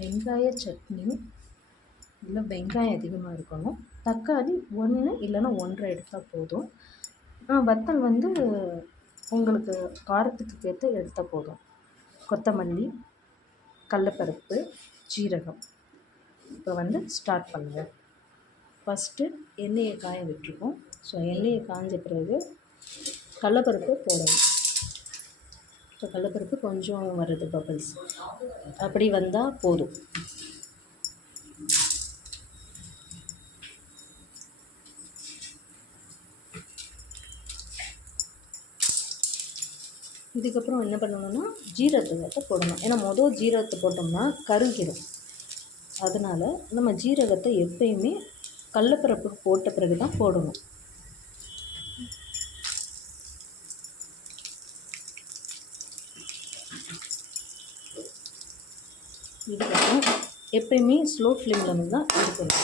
வெங்காய சட்னி. இதில் வெங்காயம் அதிகமாக இருக்கணும். தக்காளி 1 இல்லைன்னா 1½ எடுத்தால் போதும். வத்தல் வந்து உங்களுக்கு காரத்துக்கு ஏற்ற எடுத்தால் போதும். கொத்தமல்லி, கடலப்பருப்பு, ஜீரகம். இப்போ வந்து ஸ்டார்ட் பண்ணுவோம். ஃபஸ்ட்டு எண்ணெயை காய விட்டுருக்கோம். ஸோ எண்ணெயை காய்ஞ்ச பிறகு கடலப்பருப்பு போடணும். இப்போ கடலப்பருப்பு கொஞ்சம் வருது பபிள்ஸ், அப்படி வந்தால் போதும். இதுக்கப்புறம் என்ன பண்ணணும்னா ஜீரகத்தை போடணும். ஏன்னா ஜீரகத்தை போட்டோம்னா கருகிடும். அதனால் நம்ம ஜீரகத்தை எப்பயுமே கடலப்பருப்பு போட்ட பிறகு தான் போடணும். இதுக்கப்புறம் எப்பயுமே ஸ்லோ ஃப்ளேமில் தான் இருக்கணும்.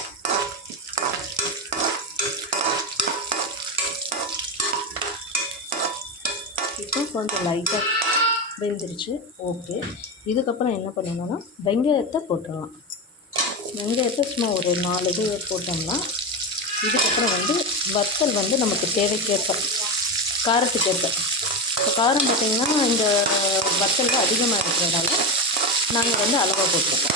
இப்போ கொஞ்சம் லைட்டாக வெந்துருச்சு. ஓகே, இதுக்கப்புறம் என்ன பண்ணணும்னா வெங்காயத்தை போட்டுடலாம். வெங்காயத்தை சும்மா ஒரு 4 இது போட்டோம்னா, இதுக்கப்புறம் வந்து வத்தல் வந்து நமக்கு தேவைக்கேற்ப காரத்துக்கேற்ப. இப்போ காரம் பார்த்திங்கன்னா இந்த வத்தல் அதிகமாக இருக்கிறதால நாங்கள் வந்து அளவாக போட்டிருக்கோம்.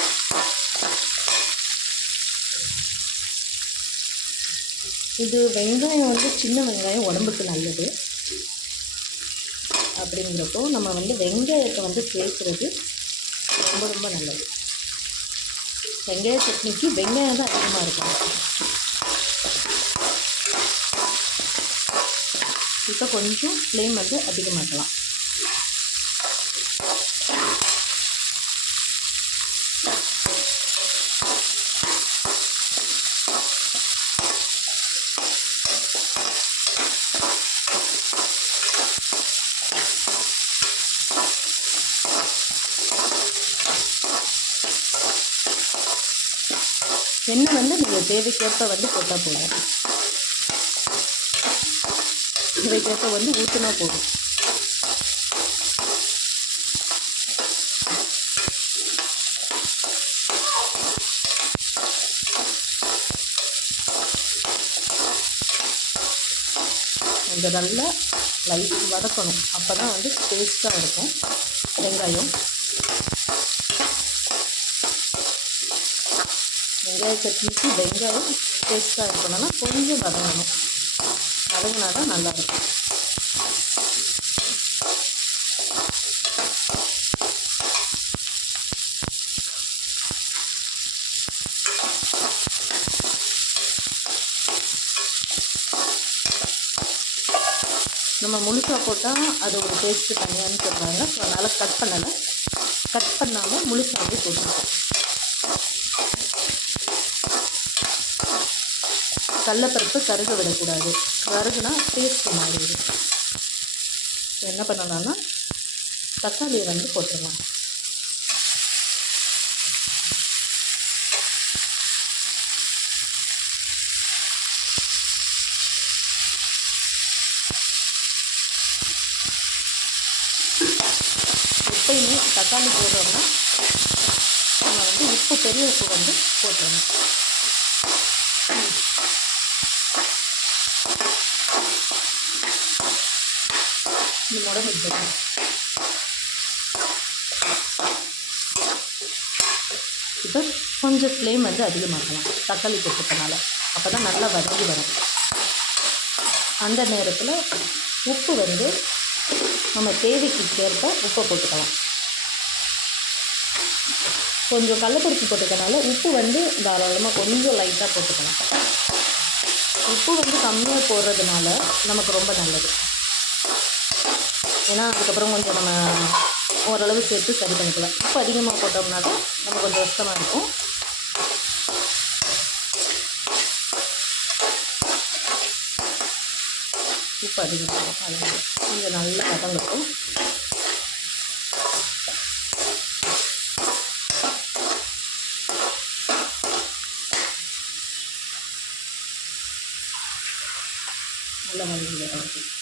இது வெங்காயம் வந்து சின்ன வெங்காயம் உடம்புக்கு நல்லது. அப்படிங்கிறப்போ நம்ம வந்து வெங்காயத்தை வந்து சேர்க்குறது ரொம்ப ரொம்ப நல்லது. வெங்காய சட்னிக்கு வெங்காயம் தான் அதிகமாக இருக்கும். இப்போ கொஞ்சம் ஃப்ளேம் வந்து அதிகமாக்கலாம். எண்ணெய் வந்து நீங்கள் தேவைக்கேற்ப வந்து போட்டால் போதும். தேவைக்கேற்ப வந்து ஊற்றினா போதும். இதை நல்லா லைட் வதக்கணும். அப்போ தான் வந்து டேஸ்ட்டாக இருக்கும் வெங்காய சட்னிக்கு. வெங்காயம் டேஸ்ட்டாக இருக்கணும்னா கொஞ்சம் வதங்கணும். வதங்கினா தான் நல்லாயிருக்கும். நம்ம முழுசாக போட்டால் அது ஒரு டேஸ்ட்டு தனியான்னு சொல்கிறாங்க. ஸோ அதனால் கட் பண்ணாமல் முழுசாகவே போட்டுருக்கோம். கடலப்பருப்பு கருக விடக்கூடாது. கருகுனா டேஸ்ட்டு மாறிடும். என்ன பண்ணலாம்னா தக்காளியை வந்து போட்டுடலாம். எப்பயுமே தக்காளி போடுறோம்னா நம்ம வந்து உப்பு, பெரிய உப்பு வந்து போட்டுடணும். இந்த முடங்கு இப்போ கொஞ்சம் ஃப்ளேம் வந்து அதிகமாக்கலாம் தக்காளி போட்டுக்கனால. அப்போ தான் நல்லா வதங்கி வரும். அந்த நேரத்தில் உப்பு வந்து நம்ம தேவைக்கு ஏற்ப உப்பை போட்டுக்கலாம். கொஞ்சம் கடலப்பருப்பு போட்டுக்கனால உப்பு வந்து தாராளமாக கொஞ்சம் லைட்டாக போட்டுக்கலாம். உப்பு வந்து கம்மியாக போடுறதுனால நமக்கு ரொம்ப நல்லது. ஏன்னா அதுக்கப்புறம் கொஞ்சம் நம்ம ஓரளவு சேர்த்து சரி பண்ணிக்கலாம். உப்பு அதிகமாக போட்டோம்னா தான் நம்ம கொஞ்சம் கஷ்டமாக இருக்கும். உப்பு அதிகமாக அதனால் கொஞ்சம் நல்லா வதங்கட்டும். நல்லா வதங்கி வரும்.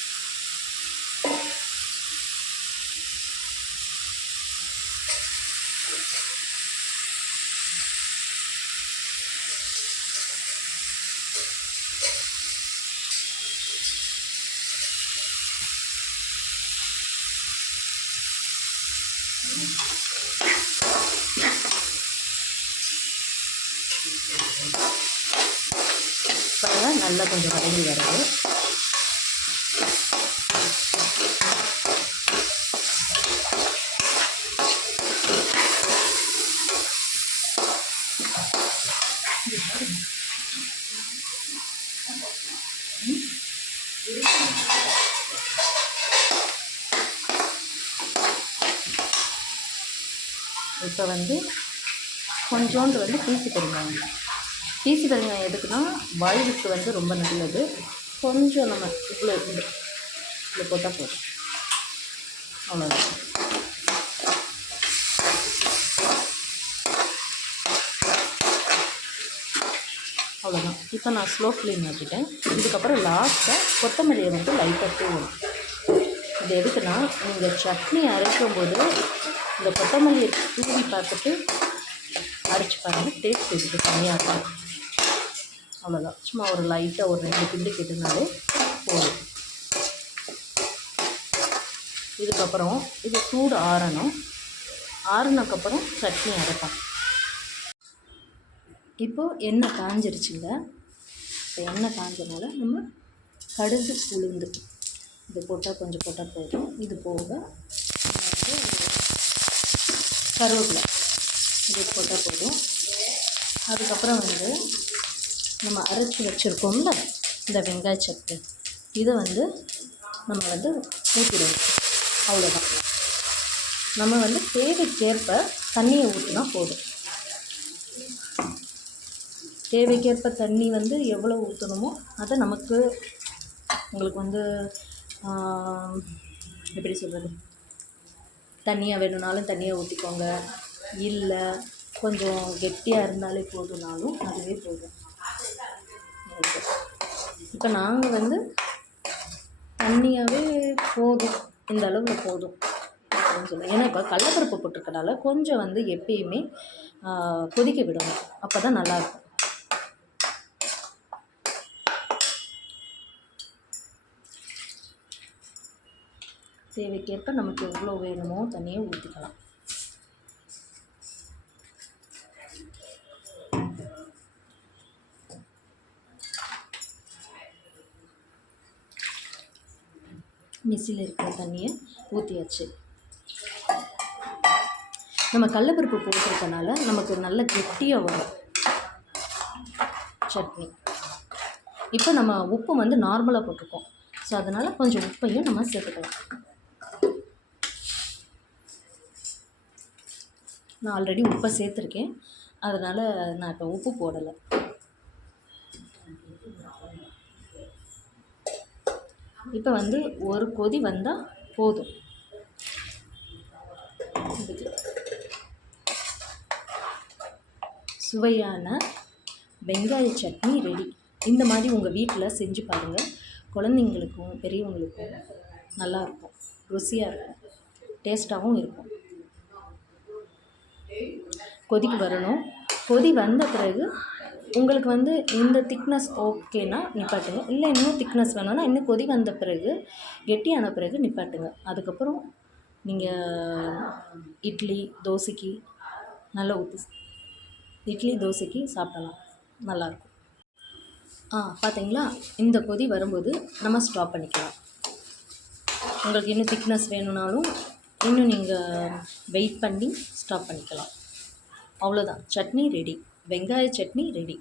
பாருங்கள், நல்லா கொஞ்சம் வதங்கி வருது. இப்போ வந்து கொஞ்சோண்டு வந்து பீசி பெருங்காயம். பீசி பெருங்காயம் எதுக்குன்னா வயிறுக்கு வந்து ரொம்ப நல்லது. கொஞ்சம் நம்ம இவ்வளோ போட்டால் போதும். அவ்வளோதான். அவ்வளோதான். இப்போ நான் ஸ்லோ ஃப்ளேம் வச்சுட்டேன். இதுக்கப்புறம் லாஸ்ட்டாக கொத்தமல்லியை வந்து லைட்டாக தூவணும். இது எதுக்குன்னா நீங்கள் சட்னி அரைக்கும்போது இந்த கொத்தமல்லியை தூவி பார்த்துட்டு அரைச்சி பாருங்கள், டேஸ்ட் இதுக்கு தனியாக இருக்கும். அவ்வளோதான். சும்மா ஒரு லைட்டாக ஒரு 2 கிண்டு கிட்டுனாலே போதும். இதுக்கப்புறம் இது சூடு ஆறணும். ஆறுனதுக்கப்புறம் சட்னி அரைப்பேன். இப்போது எண்ணெய் காஞ்சிருச்சுங்க. இப்போ எண்ணெய் காஞ்சனால நம்ம கடுகு உளுந்து இது போட்டால் கொஞ்சம் போட்டால் போதும். இது போக வந்து கருவேப்பிலை இது போட்டால் போதும். அதுக்கப்புறம் வந்து நம்ம அரைச்சி வச்சுருக்கோம்ல இந்த வெங்காய சட்னி, இதை வந்து நம்ம வந்து ஊற்றிடுவோம். அவ்வளோதான். நம்ம வந்து தேவைக்கேற்ப தண்ணியை ஊற்றினா போதும். தேவைக்கேற்ப தண்ணி வந்து எவ்வளோ ஊற்றணுமோ அதை நமக்கு உங்களுக்கு வந்து எப்படி சொல்கிறது, தண்ணியாக வேணும்னாலும் தண்ணியாக ஊற்றிக்கோங்க. இல்லை கொஞ்சம் கெட்டியாக இருந்தாலே போதும்னாலும் அதுவே போதும். இப்போ நாங்கள் வந்து தண்ணியாகவே போதும், இந்த அளவில் போதும் அப்படின்னு சொல்லுவோம். ஏன்னா இப்போ கடலைப்பருப்பு போட்டிருக்கனால கொஞ்சம் வந்து எப்பயுமே கொதிக்க விடணும். அப்போ தான் நல்லாயிருக்கும். தேவைக்கேற்ப நமக்கு எவ்வளோ வேணுமோ தண்ணியை ஊற்றிக்கலாம். மிக்ஸியில் இருக்கிற தண்ணியை ஊற்றியாச்சு. நம்ம கடலைப்பருப்பு போட்டிருக்கனால நமக்கு நல்ல கெட்டியாக வரும் சட்னி. இப்போ நம்ம உப்பு வந்து நார்மலாக போட்டிருக்கோம். ஸோ அதனால் கொஞ்சம் உப்பையும் நம்ம சேர்த்துக்கலாம். நான் ஆல்ரெடி உப்பை சேர்த்துருக்கேன், அதனால் நான் இப்போ உப்பு போடலை. இப்போ வந்து ஒரு கொதி வந்தால் போதும். இதுக்கு சுவையான வெங்காய சட்னி ரெடி. இந்த மாதிரி உங்கள் வீட்டில் செஞ்சு பாருங்கள். குழந்தைங்களுக்கும் பெரியவங்களுக்கும் நல்லாயிருக்கும், ருசியாக இருக்கும், டேஸ்ட்டாகவும் இருக்கும். கொதிக்கு வரணும். கொதி வந்த பிறகு உங்களுக்கு வந்து இந்த திக்னஸ் ஓகேனா நிப்பாட்டுங்க. இல்லை இன்னும் திக்னஸ் வேணும்னா இன்னும் கொதி வந்த பிறகு கெட்டியான பிறகு நிப்பாட்டுங்க. அதுக்கப்புறம் நீங்கள் இட்லி தோசைக்கு நல்லா ஊற்றி இட்லி தோசைக்கு சாப்பிடலாம், நல்லாயிருக்கும். பார்த்தீங்களா, இந்த கொதி வரும்போது நம்ம ஸ்டாப் பண்ணிக்கலாம். உங்களுக்கு இன்னும் திக்னஸ் வேணும்னாலும் இன்னும் நீங்கள் வெயிட் பண்ணி ஸ்டாப் பண்ணிக்கலாம். அவ்வளோதான், சட்னி ரெடி. வெங்காய சட்னி ரெடி.